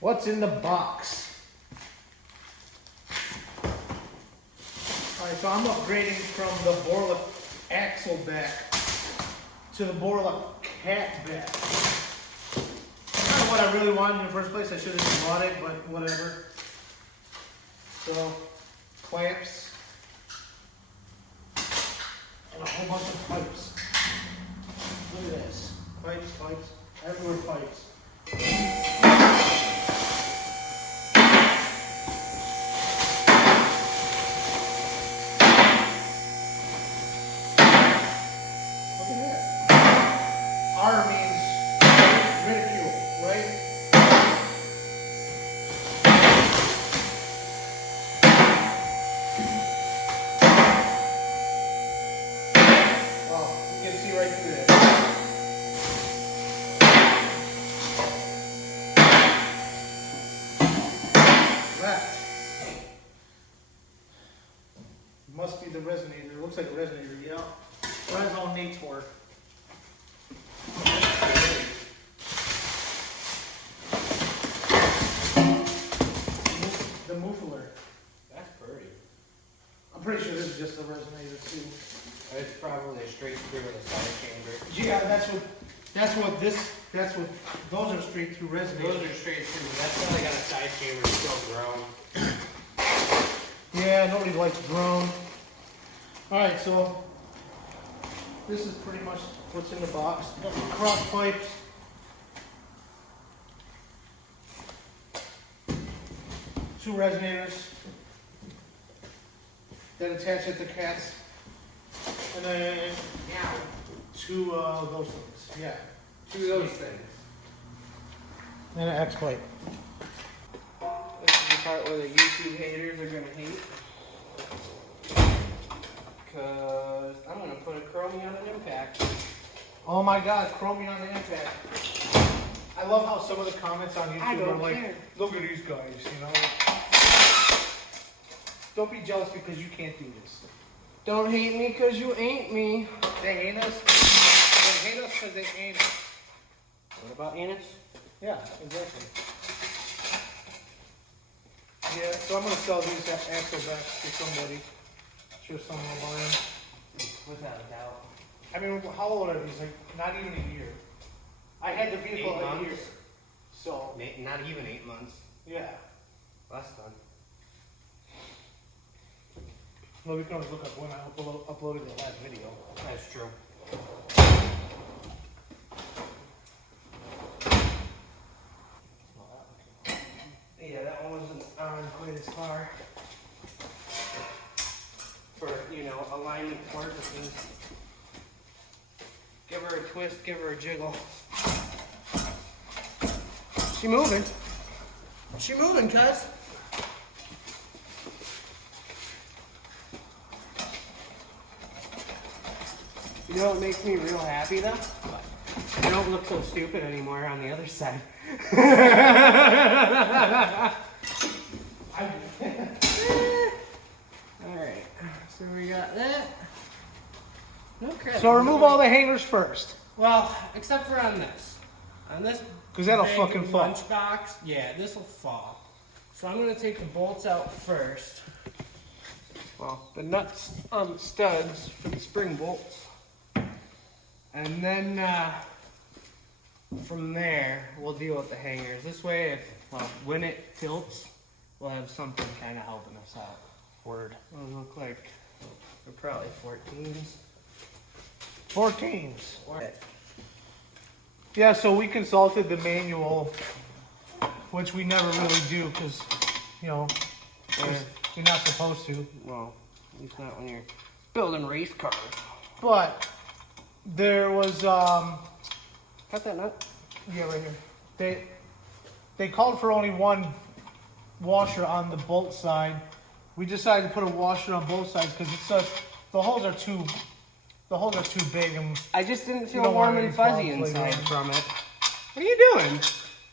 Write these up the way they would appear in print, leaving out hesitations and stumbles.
What's in the box? Alright, so I'm upgrading from the Borla axle back to the Borla cat back. Not what I really wanted in the first place. I should have just bought it, but whatever. So, clamps and a whole bunch of pipes. Look at this. Pipes, pipes, everywhere pipes. R means ridicule, right? Well, you can see right through that. Left. Must be the resonator. It looks like a resonator, yeah. Resonator. The muffler. That's pretty. I'm pretty sure this is just a resonator too. It's probably straight through with a side chamber. Yeah, that's what, those are straight through resonators. Those are straight through. That's probably got a side chamber still grown. Yeah, nobody likes drone. Alright, so this is pretty much what's in the box. Got some cross pipes. Two resonators that attach at the cats. And then two those things. Yeah. Two of those things. And an X pipe. This is the part where the YouTube haters are gonna hate. Cause I'm gonna put a chromium on an impact. Oh my god, chromium on the impact. I love how some of the comments on YouTube are like, look at these guys, you know. Don't be jealous because you can't do this. Don't hate me cause you ain't me. They hate us. They hate us because they ain't us. What about anus? Yeah, exactly. Yeah, so I'm gonna sell these axle backs to somebody. Sure someone will buy them. Without a doubt. I mean, how old are these? Like, not even a year. I had the vehicle 8 a year. months. So, Not even 8 months. yeah. Less than. Well, we can always look up when I uploaded the last video. That's true. Yeah, that one wasn't on quite as far. For, alignment purposes. Give her a twist, give her a jiggle. She moving. She moving, cuz. You know what makes me real happy though? I don't look so stupid anymore on the other side. Alright, so we got that. No credit. So remove all the hangers first. Well, except for on this. On this. Because that'll big fucking fall. Lunchbox, yeah, this will fall. So I'm going to take the bolts out first. Well, the nuts on the studs for the spring bolts. And then from there, we'll deal with the hangers. This way, when it tilts, we'll have something kind of helping us out. Word. Those look like they're probably 14s. 14s. Yeah, so we consulted the manual, which we never really do because, you're not supposed to. Well, at least not when you're building race cars. But there was, Cut that nut. yeah, right here. They called for only one washer on the bolt side. We decided to put a washer on both sides because it's such, the holes are too big and I just didn't feel don't warm want and any fuzzy problems inside later from it. What are you doing?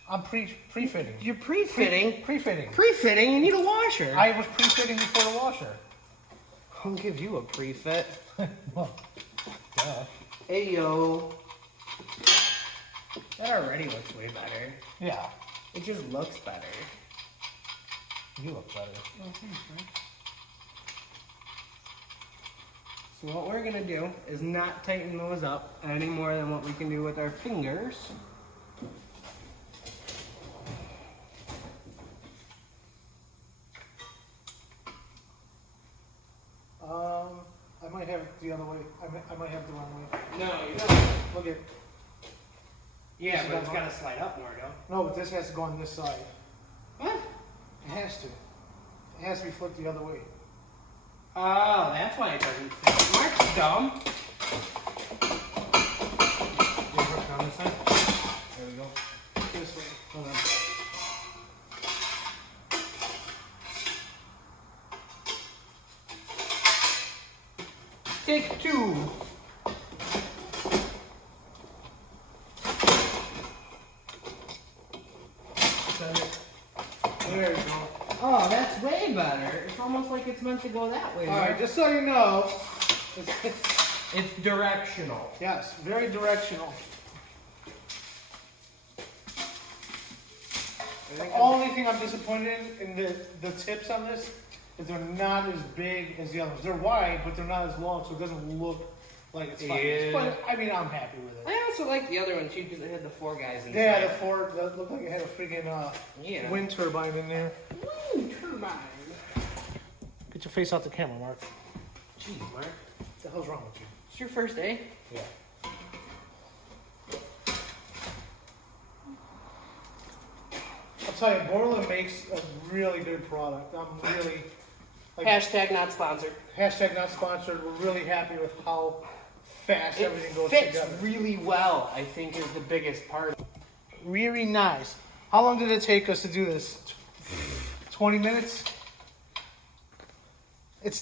I'm pre-fitting. You're pre-fitting. Pre-fitting. Pre-fitting, you need a washer. I was pre-fitting before the washer. I'll give you a pre-fit. Well, duh. Hey, yo. That already looks way better. Yeah. It just looks better. You look better. Oh, thanks, man. So what we're gonna do is not tighten those up any more than what we can do with our fingers. I might have it the other way. I might have it the wrong way. No, you don't. Look at. Yeah, This but is it's not- gotta slide up more, though. No, but this has to go on this side. What? It has to. It has to be flipped the other way. Oh, that's why it doesn't fit. Mark's dumb. You work on this side? There we go. This way. Hold on. Take two. There you go. Oh, that's way better. It's almost like it's meant to go that way. All right, just so you know, It's directional. yes, very directional. The only thing I'm disappointed in the tips on this is they're not as big as the others. They're wide, but they're not as long, so it doesn't look like it's fine. Yeah. But I mean, I'm happy with it. I also like the other one too because it had the four guys inside. Yeah, the Ford that looked like it had a freaking Yeah. wind turbine in there. Wind turbine. Get your face out the camera, Mark. Jeez, Mark. What the hell's wrong with you? It's your first day. Yeah. I'll tell you, Borla makes a really good product. I'm really like, Hashtag not sponsored. hashtag not sponsored. We're really happy with how fast It everything goes fits together. really well, I think, is the biggest part. Really nice. How long did it take us to do this? 20 minutes?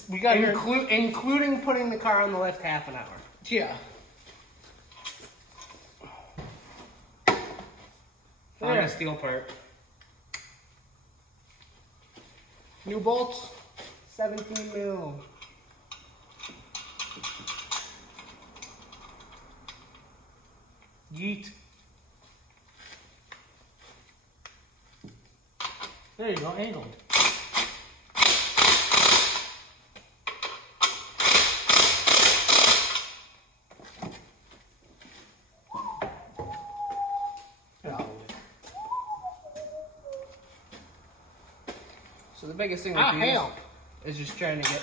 We got here. Including putting the car on the lift half an hour. Yeah. Found There. a steel part. New bolts, 17 mil. Yeet. There you go, angled. Yeah. So the biggest thing with Hell. these is just trying to get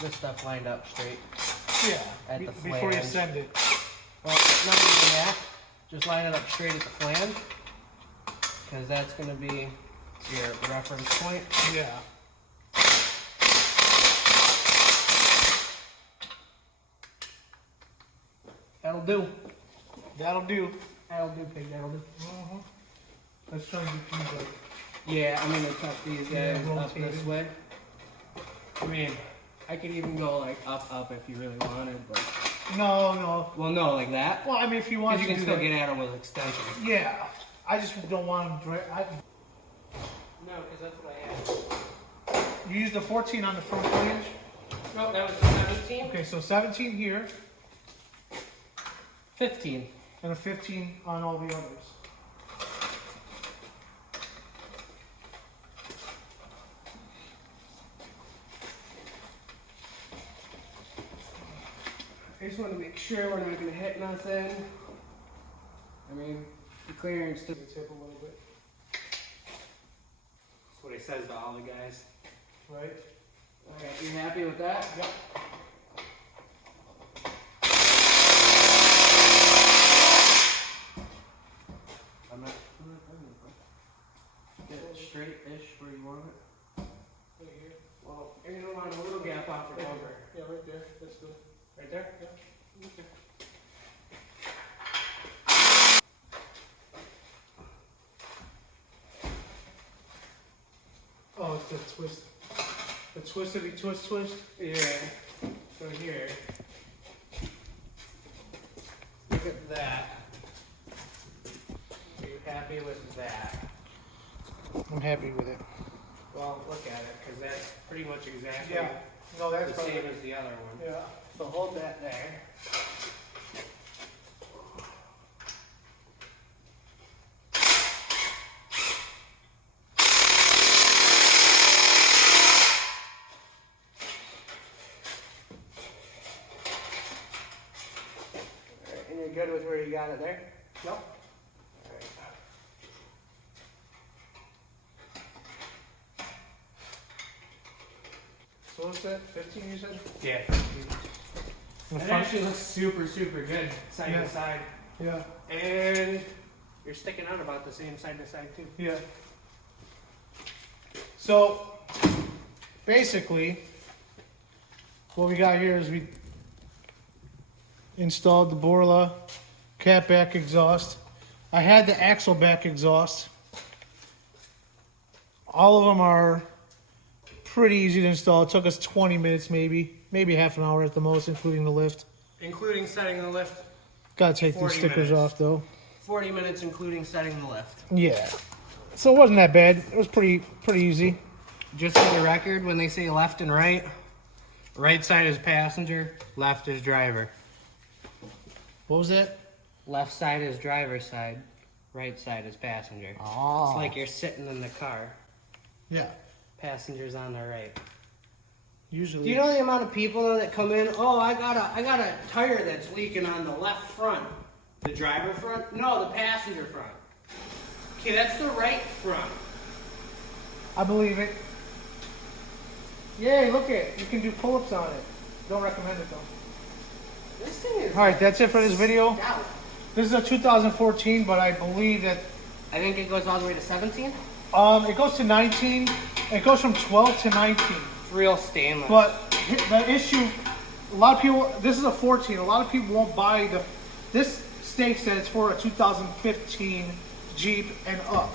this stuff lined up straight. Yeah. At the Before you flange. send it. Well, not even that. Just line it up straight at the flange, because that's going to be your reference point. Yeah. That'll do. That'll do. That'll do, pig. That'll do. Let's try and get these like. Yeah, I'm gonna cut these guys Yeah, up this rotated. way. I mean, I could even go like up if you really wanted, but No. well, no, like that. Well, I mean, if you want Because to you can do still that. get at them with extension. Yeah. I just don't want them. No, because that's what I had. You used the 14 on the front flange. No, that was the 17. Okay, so 17 here 15. and a 15 on all the others. I just want to make sure we're not going to hit nothing. I mean, the clearance to Tip a little bit, That's what he says to all the guys. right? Alright, you happy with that? Yep. I'm not get it straight-ish where you want it. Right here. Well, you're going to want a little gap off your bumper. Yeah, right there. That's good. Right there? Yeah. Okay. Oh, it's the twist. The twistity twist. Yeah. So here. Look at that. Are you happy with that? I'm happy with it. Well, look at it, because that's pretty much exactly Yeah. No, the that's same fine. as the other one. Yeah. So hold that there. Got it there? Yep. Alright. So what's that? 15 you said? Yeah. In the It front? actually looks super, super good, side Yeah. to side. Yeah. And you're sticking out about the same side to side too. Yeah. So basically, what we got here is we installed the Borla catback exhaust. I had the axle back exhaust. All of them are pretty easy to install. It took us 20 minutes, maybe half an hour at the most, including the lift. Including setting the lift. Gotta take these 40 stickers minutes. off though. 40 minutes including setting the lift. Yeah. So it wasn't that bad. It was pretty easy. Just for the record, when they say left and right, right side is passenger, left is driver. What was that? Left side is driver's side, right side is passenger. Oh. It's like you're sitting in the car. Yeah. Passenger's on the right. Usually. Do you know the amount of people that come in? Oh, I got a tire that's leaking on the left front. The driver front? No, the passenger front. Okay, that's the right front. I believe it. Yay, look at it. You can do pull-ups on it. Don't recommend it though. This thing is. Alright, that's it for this video. stout. This is a 2014, but I believe that I think it goes all the way to 17. it goes to 19. It goes from 12 to 19. It's real stainless. But the issue, a lot of people, this is a 14. A lot of people won't buy this states that it's for a 2015 Jeep and up.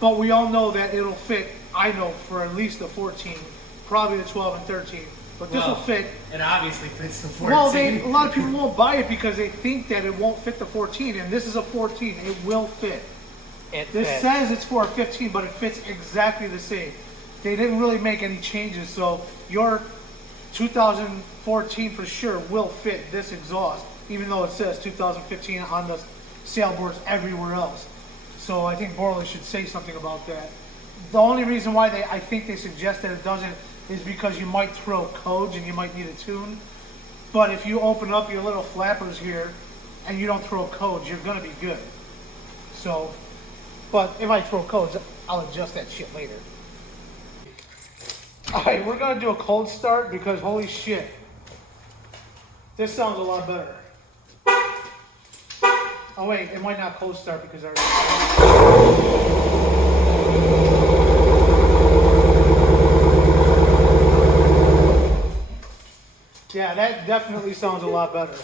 But we all know that it'll fit, I know, for at least the 14, probably the 12 and 13. But this will fit. It obviously fits the 14. Well, a lot of people won't buy it because they think that it won't fit the 14, and this is a 14. It will fit. It This fits. says it's for a 15, but it fits exactly the same. They didn't really make any changes, so your 2014 for sure will fit this exhaust, even though it says 2015 on the sailboards everywhere else. So I think Borla should say something about that. The only reason why I think they suggest that it doesn't is because you might throw codes and you might need a tune. But if you open up your little flappers here and you don't throw codes, you're gonna be good. So, but if I throw codes, I'll adjust that shit later. Alright, we're gonna do a cold start because holy shit, this sounds a lot better. Oh wait, it might not cold start because I yeah, that definitely sounds a lot better.